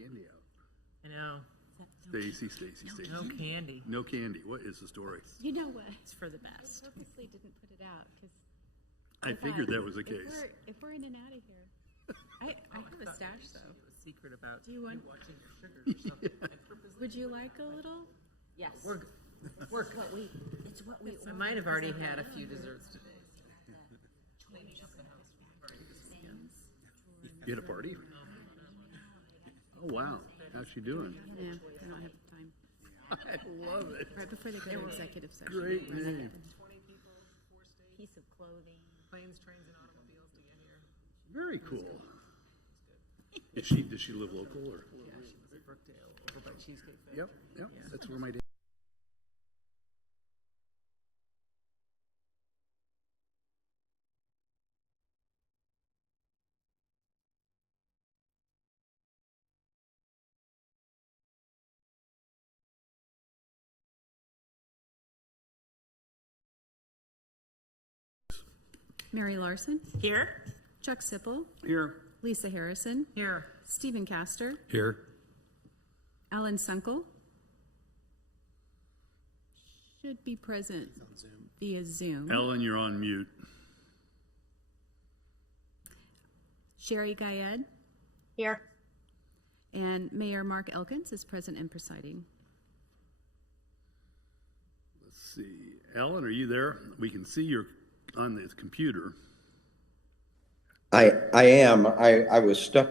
candy out. I know. Stacy. No candy. No candy. What is the story? You know what? It's for the best. I purposely didn't put it out because I figured that was the case. If we're in and out of here, I have a stash though. A secret about Do you want? watching your sugar or something. I purposely Would you like a little? Yes. We're It's what we. I might have already had a few desserts today. You had a party? Oh, wow. How's she doing? Yeah, I don't have time. I love it. Right before they go to executive session. Great name. 20 people, 4 states, Piece of clothing. planes, trains, and automobiles to get here. Very cool. Does she live local or? Yeah, she was at Brookdale over by Cheesecake Factory. Yep. That's where my dad. Mary Larson, Here? Chuck Sipple, Here. Lisa Harrison, Here. Stephen Castor, Here. Alan Sunkel. Should be present via Zoom. Ellen, you're on mute. Sherry Guyed Here. and Mayor Mark Elkins is present and presiding. Let's see. Ellen, are you there? We can see you're on the computer. I am. I was stuck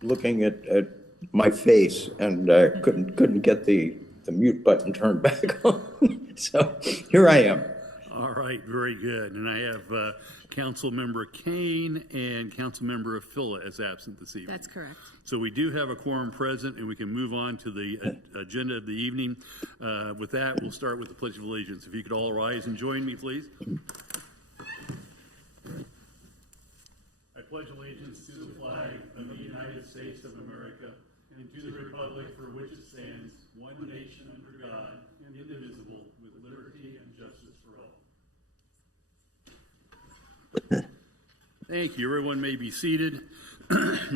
looking at my face and couldn't get the mute button turned back on. So here I am. All right, very good. And I have Council Member Kane and Council Member Afilla as absent this evening. That's correct. So we do have a quorum present, and we can move on to the agenda of the evening. With that, we'll start with the Pledge of Allegiance. If you could all rise and join me, please. I pledge allegiance to the flag of the United States of America and to the republic for which it stands, one nation under God, indivisible, with liberty and justice for all. Thank you. Everyone may be seated.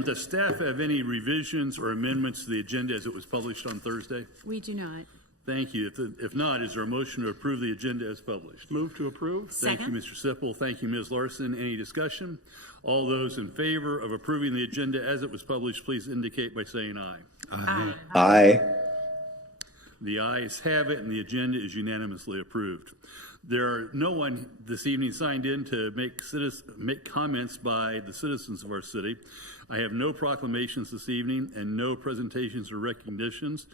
Does staff have any revisions or amendments to the agenda as it was published on Thursday? We do not. Thank you. If not, is there a motion to approve the agenda as published? Move to approve. Thank you, Mr. Sipple. Thank you, Ms. Larson. Any discussion? All those in favor of approving the agenda as it was published, please indicate by saying aye. Aye. Aye. The ayes have it, and the agenda is unanimously approved. There are no one this evening signed in to make comments by the citizens of our city. I have no proclamations this evening and no presentations or recognitions.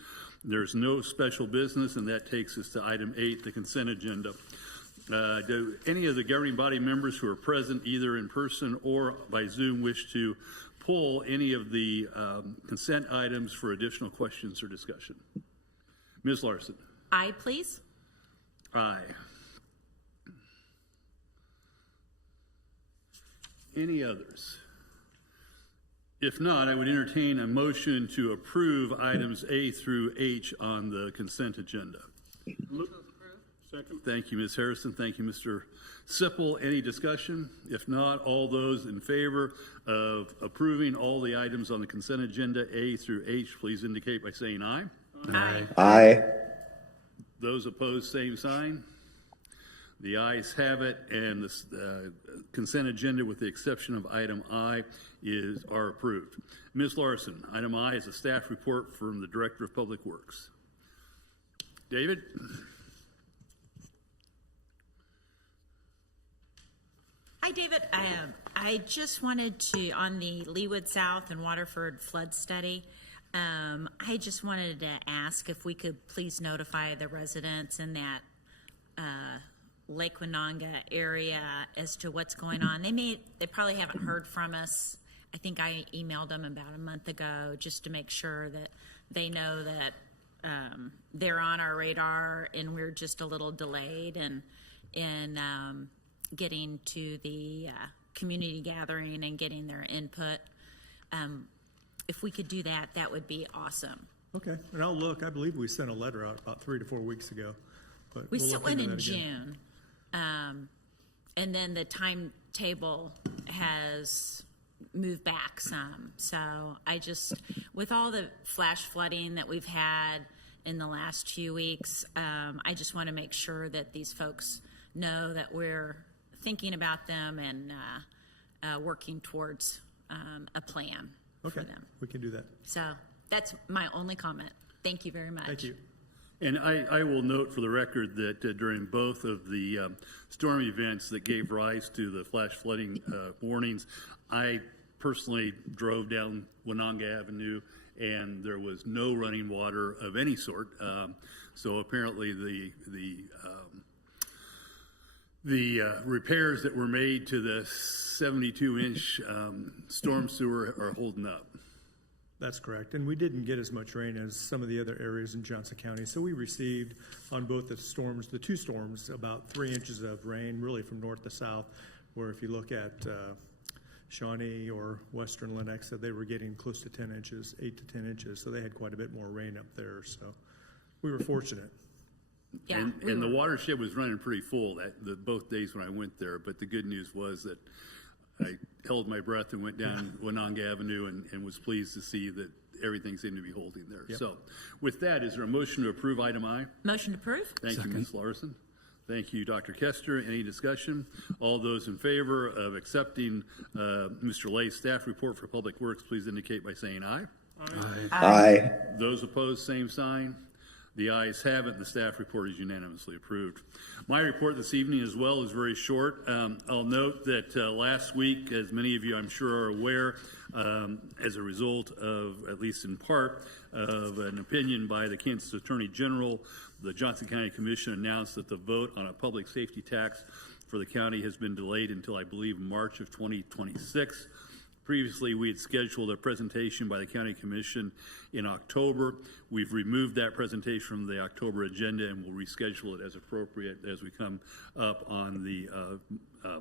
There's no special business, and that takes us to item 8, the consent agenda. Do any of the governing body members who are present either in person or by Zoom wish to pull any of the consent items for additional questions or discussion? Ms. Larson. Aye, please. Aye. Any others? If not, I would entertain a motion to approve items A through H on the consent agenda. Second. Thank you, Ms. Harrison. Thank you, Mr. Sipple. Any discussion? If not, all those in favor of approving all the items on the consent agenda A through H, please indicate by saying aye. Aye. Aye. Those opposed, same sign. The ayes have it, and the consent agenda, with the exception of item I, are approved. Ms. Larson, item I is a staff report from the Director of Public Works. David? Hi, David. I just wanted to, on the Leawood South and Waterford flood study, I just wanted to ask if we could please notify the residents in that Lake Winonga area as to what's going on. They probably haven't heard from us. I think I emailed them about a month ago just to make sure that they know that they're on our radar and we're just a little delayed in getting to the community gathering and getting their input. If we could do that, that would be awesome. Okay, and I'll look. I believe we sent a letter out about 3 to 4 weeks ago. But We we'll sent look one into in that again. June. And then the timetable has moved back some. So I just with all the flash flooding that we've had in the last few weeks, I just want to make sure that these folks know that we're thinking about them and working towards a plan for them. We can do that. So that's my only comment. Thank you very much. Thank you. And I will note for the record that during both of the storm events that gave rise to the flash flooding warnings, I personally drove down Winonga Avenue, and there was no running water of any sort. So apparently the repairs that were made to the 72-inch storm sewer are holding up. That's correct. And we didn't get as much rain as some of the other areas in Johnson County. So we received on both the storms, the two storms, about 3 inches of rain, really from north to south, where if you look at Shawnee or Western Lenexa, they were getting close to 10 inches, 8 to 10 inches. So they had quite a bit more rain up there. So we were fortunate. Yeah, And the watershed was running pretty full both days when I went there. But the good news was that I held my breath and went down Winonga Avenue and was pleased to see that everything seemed to be holding there. Yep. So with that, is there a motion to approve item I? Motion to approve. Thank you, Ms. Larson. Thank you, Dr. Kester. Any discussion? All those in favor of accepting Mr. Lay's staff report for Public Works, please indicate by saying aye. Aye. Those opposed, same sign. The ayes have it. The staff report is unanimously approved. My report this evening as well is very short. I'll note that last week, as many of you I'm sure are aware, as a result of, at least in part, of an opinion by the Kansas Attorney General, the Johnson County Commission announced that the vote on a public safety tax for the county has been delayed until, I believe, March of 2026. Previously, we had scheduled a presentation by the County Commission in October. We've removed that presentation from the October agenda and we'll reschedule it as appropriate as we come up on the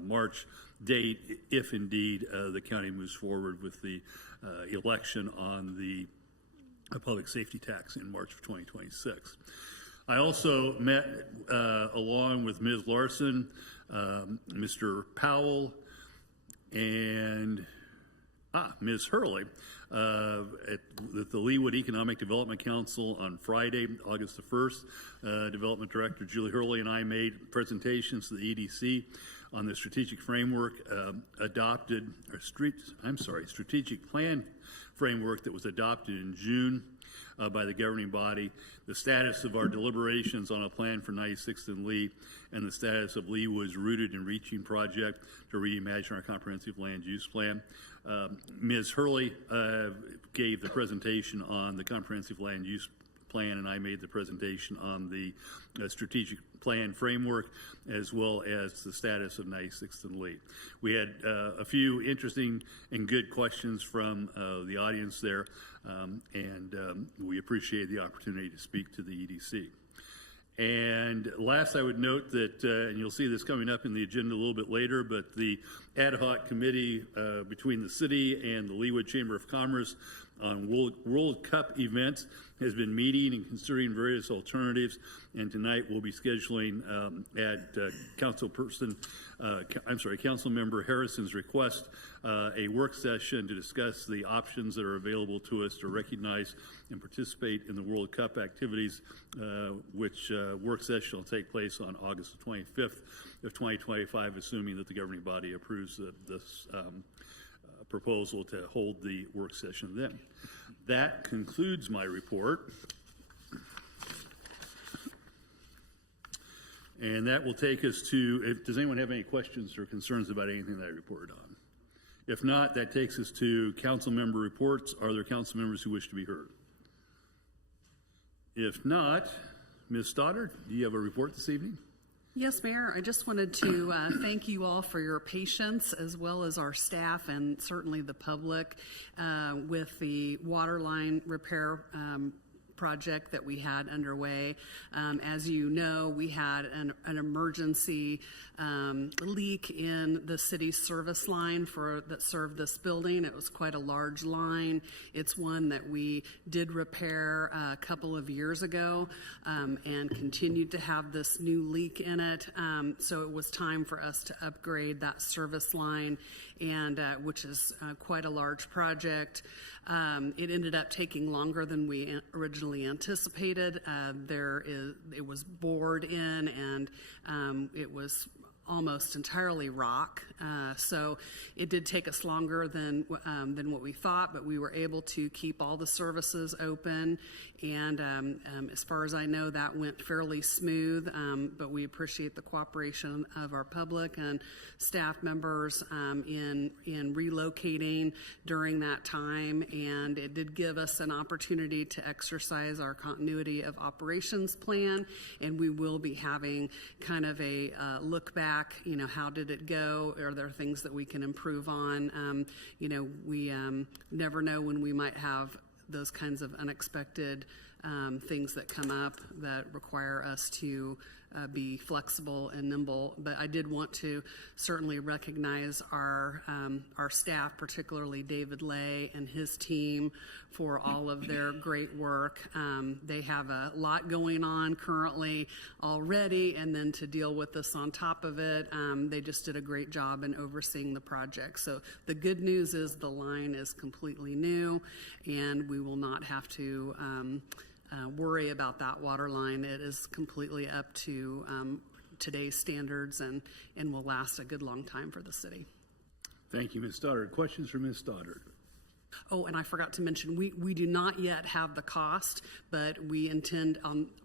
March date, if indeed the county moves forward with the election on the public safety tax in March of 2026. I also met along with Ms. Larson, Mr. Powell, and Ms. Hurley at the Leawood Economic Development Council on Friday, August the 1st. Development Director Julie Hurley and I made presentations to the EDC on the strategic framework strategic plan framework that was adopted in June by the governing body, the status of our deliberations on a plan for 96th and Lee, and the status of Leawood's Rooted and Reaching project to reimagine our comprehensive land use plan. Ms. Hurley gave the presentation on the comprehensive land use plan, and I made the presentation on the strategic plan framework, as well as the status of 96th and Lee. We had a few interesting and good questions from the audience there, and we appreciate the opportunity to speak to the EDC. And last, I would note that, and you'll see this coming up in the agenda a little bit later, but the ad hoc committee between the city and the Leawood Chamber of Commerce on World Cup events has been meeting and considering various alternatives, and tonight we'll be scheduling at Councilmember Harrison's request a work session to discuss the options that are available to us to recognize and participate in the World Cup activities, which work session will take place on August 25th of 2025, assuming that the governing body approves this proposal to hold the work session then. That concludes my report. And that will take us to, does anyone have any questions or concerns about anything that I reported on? If not, that takes us to council member reports. Are there council members who wish to be heard? If not, Ms. Stoddard, do you have a report this evening? Yes, Mayor. I just wanted to thank you all for your patience, as well as our staff and certainly the public with the water line repair project that we had underway. As you know, we had an emergency leak in the city's service line that served this building. It was quite a large line. It's one that we did repair a couple of years ago and continued to have this new leak in it. So it was time for us to upgrade that service line. and which is quite a large project. It ended up taking longer than we originally anticipated. It was bored in, and it was almost entirely rock. So it did take us longer than what we thought, but we were able to keep all the services open. And as far as I know, that went fairly smooth, but we appreciate the cooperation of our public and staff members in relocating during that time. And it did give us an opportunity to exercise our continuity of operations plan, and we will be having kind of a look back. How did it go? Are there things that we can improve on? We never know when we might have those kinds of unexpected things that come up that require us to be flexible and nimble. But I did want to certainly recognize our staff, particularly David Lay and his team, for all of their great work. They have a lot going on currently already, and then to deal with this on top of it, they just did a great job in overseeing the project. So the good news is the line is completely new, and we will not have to worry about that water line. It is completely up to today's standards and will last a good long time for the city. Thank you, Ms. Stoddard. Questions for Ms. Stoddard? Oh, and I forgot to mention, we do not yet have the cost, but we intend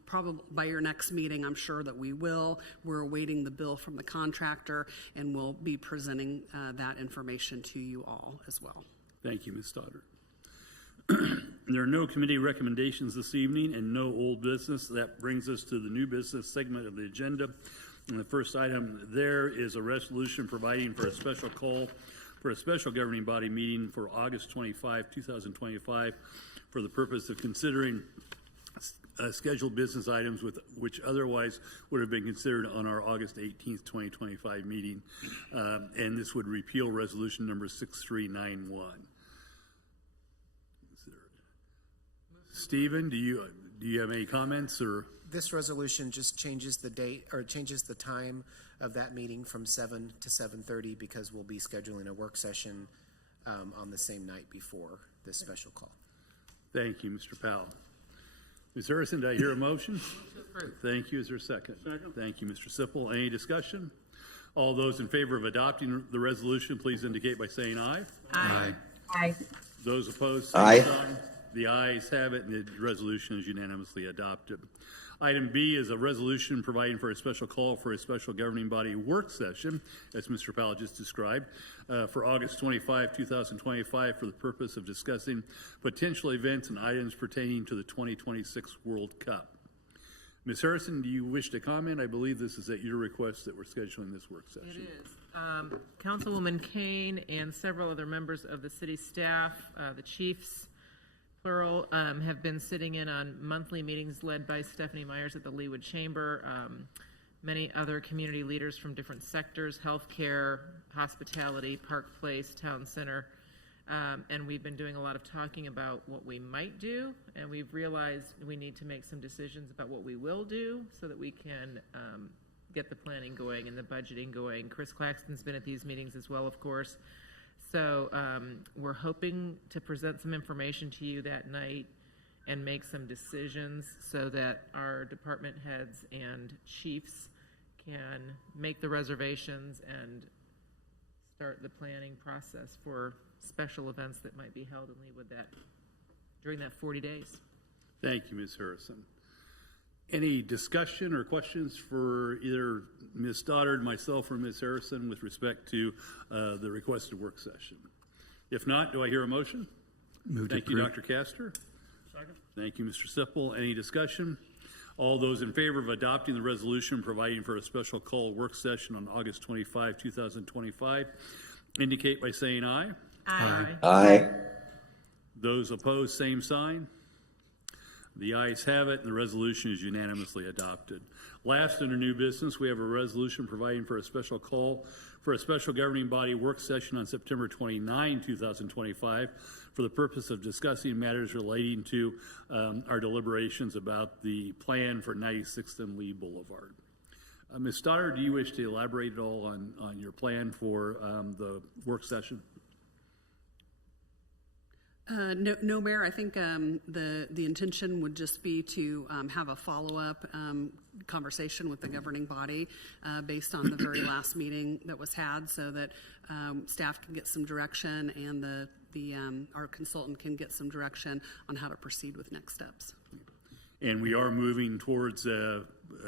probably by your next meeting, I'm sure that we will. We're awaiting the bill from the contractor, and we'll be presenting that information to you all as well. Thank you, Ms. Stoddard. There are no committee recommendations this evening and no old business. That brings us to the new business segment of the agenda. And the first item there is a resolution providing for a special call for a special governing body meeting for August 25, 2025, for the purpose of considering scheduled business items which otherwise would have been considered on our August 18th, 2025 meeting. And this would repeal resolution number 6391. Stephen, do you have any comments? Or this resolution just changes the date, or changes the time of that meeting from 7 to 7:30, because we'll be scheduling a work session on the same night before this special call. Thank you, Mr. Powell. Ms. Harrison, did I hear a motion? Thank you. Is there a second? Second. Thank you, Mr. Sipple. Any discussion? All those in favor of adopting the resolution, please indicate by saying aye. Aye. Aye. Those opposed, Aye. same sign. The ayes have it, and the resolution is unanimously adopted. Item B is a resolution providing for a special call for a special governing body work session, as Mr. Powell just described, for August 25, 2025, for the purpose of discussing potential events and items pertaining to the 2026 World Cup. Ms. Harrison, do you wish to comment? I believe this is at your request that we're scheduling this work session. It is. Councilwoman Kane and several other members of the city staff, the chiefs, plural, have been sitting in on monthly meetings led by Stephanie Myers at the Leawood Chamber, many other community leaders from different sectors, healthcare, hospitality, Park Place, Town Center, and we've been doing a lot of talking about what we might do, and we've realized we need to make some decisions about what we will do so that we can get the planning going and the budgeting going. Chris Claxton's been at these meetings as well, of course. So we're hoping to present some information to you that night and make some decisions so that our department heads and chiefs can make the reservations and start the planning process for special events that might be held in Leawood during that 40 days. Thank you, Ms. Harrison. Any discussion or questions for either Ms. Stoddard, myself, or Ms. Harrison with respect to the requested work session? If not, do I hear a motion? Thank you, Dr. Castor. Second. Thank you, Mr. Sipple. Any discussion? All those in favor of adopting the resolution providing for a special call work session on August 25, 2025, indicate by saying aye. Aye. Aye. Those opposed, same sign. The ayes have it, and the resolution is unanimously adopted. Last, under new business, we have a resolution providing for a special call for a special governing body work session on September 29, 2025, for the purpose of discussing matters relating to our deliberations about the plan for 96th and Lee Boulevard. Ms. Stoddard, do you wish to elaborate at all on your plan for the work session? No, Mayor, I think the intention would just be to have a follow-up conversation with the governing body based on the very last meeting that was had, so that staff can get some direction and our consultant can get some direction on how to proceed with next steps. And we are moving towards a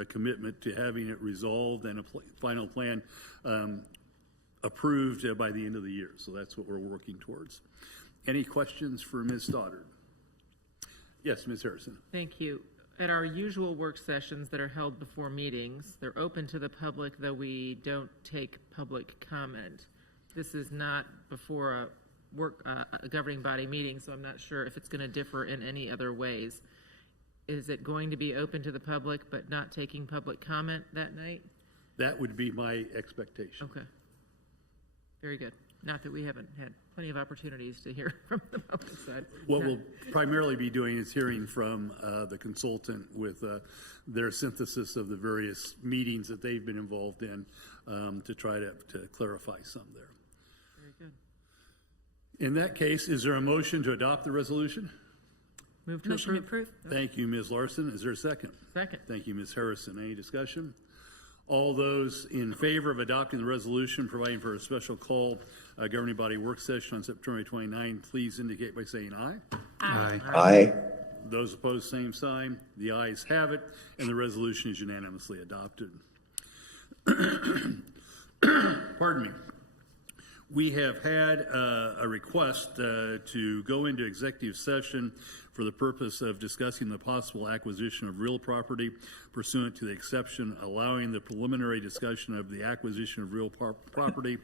commitment to having it resolved and a final plan approved by the end of the year. So that's what we're working towards. Any questions for Ms. Stoddard? Yes, Ms. Harrison. Thank you. At our usual work sessions that are held before meetings, they're open to the public, though we don't take public comment. This is not before a governing body meeting, so I'm not sure if it's going to differ in any other ways. Is it going to be open to the public but not taking public comment that night? That would be my expectation. Okay. Very good. Not that we haven't had plenty of opportunities to hear from the public side. What we'll primarily be doing is hearing from the consultant with their synthesis of the various meetings that they've been involved in to try to clarify some there. Very good. In that case, is there a motion to adopt the resolution? Move to Motion approve. approved. Thank you, Ms. Larson. Is there a second? Second. Thank you, Ms. Harrison. Any discussion? All those in favor of adopting the resolution providing for a special call governing body work session on September 29, please indicate by saying aye. Aye. Aye. Those opposed, same sign. The ayes have it, and the resolution is unanimously adopted. Pardon me. We have had a request to go into executive session for the purpose of discussing the possible acquisition of real property pursuant to the exception allowing the preliminary discussion of the acquisition of real property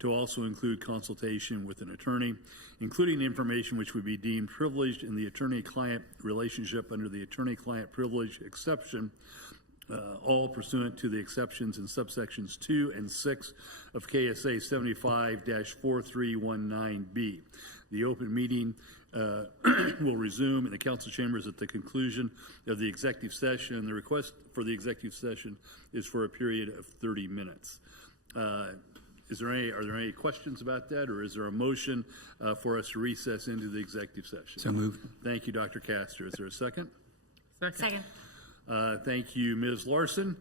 to also include consultation with an attorney, including information which would be deemed privileged in the attorney-client relationship under the attorney-client privilege exception, all pursuant to the exceptions in subsections 2 and 6 of KSA 75-4319B. The open meeting will resume in the council chambers at the conclusion of the executive session. The request for the executive session is for a period of 30 minutes. Are there any questions about that, or is there a motion for us to recess into the executive session? So moved. Thank you, Dr. Castor. Is there a second? Second. Thank you, Ms. Larson.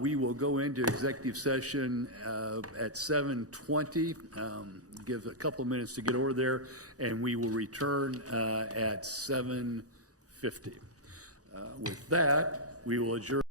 We will go into executive session at 7:20. Give a couple of minutes to get over there, and we will return at 7:50. With that, we will adjourn.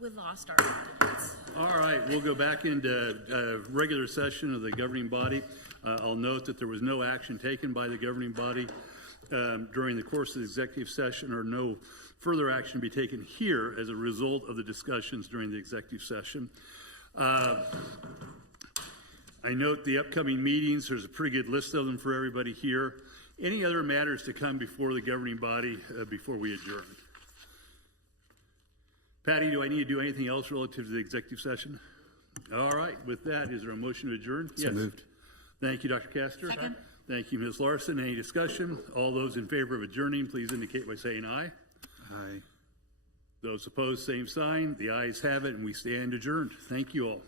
We lost our attendance. All right, we'll go back into regular session of the governing body. I'll note that there was no action taken by the governing body during the course of the executive session, or no further action be taken here as a result of the discussions during the executive session. I note the upcoming meetings. There's a pretty good list of them for everybody here. Any other matters to come before the governing body before we adjourn? Patty, do I need to do anything else relative to the executive session? All right, with that, is there a motion to adjourn? So moved. Thank you, Dr. Castor. Second. Thank you, Ms. Larson. Any discussion? All those in favor of adjourning, please indicate by saying aye. Aye. Those opposed, same sign. The ayes have it, and we stand adjourned. Thank you all.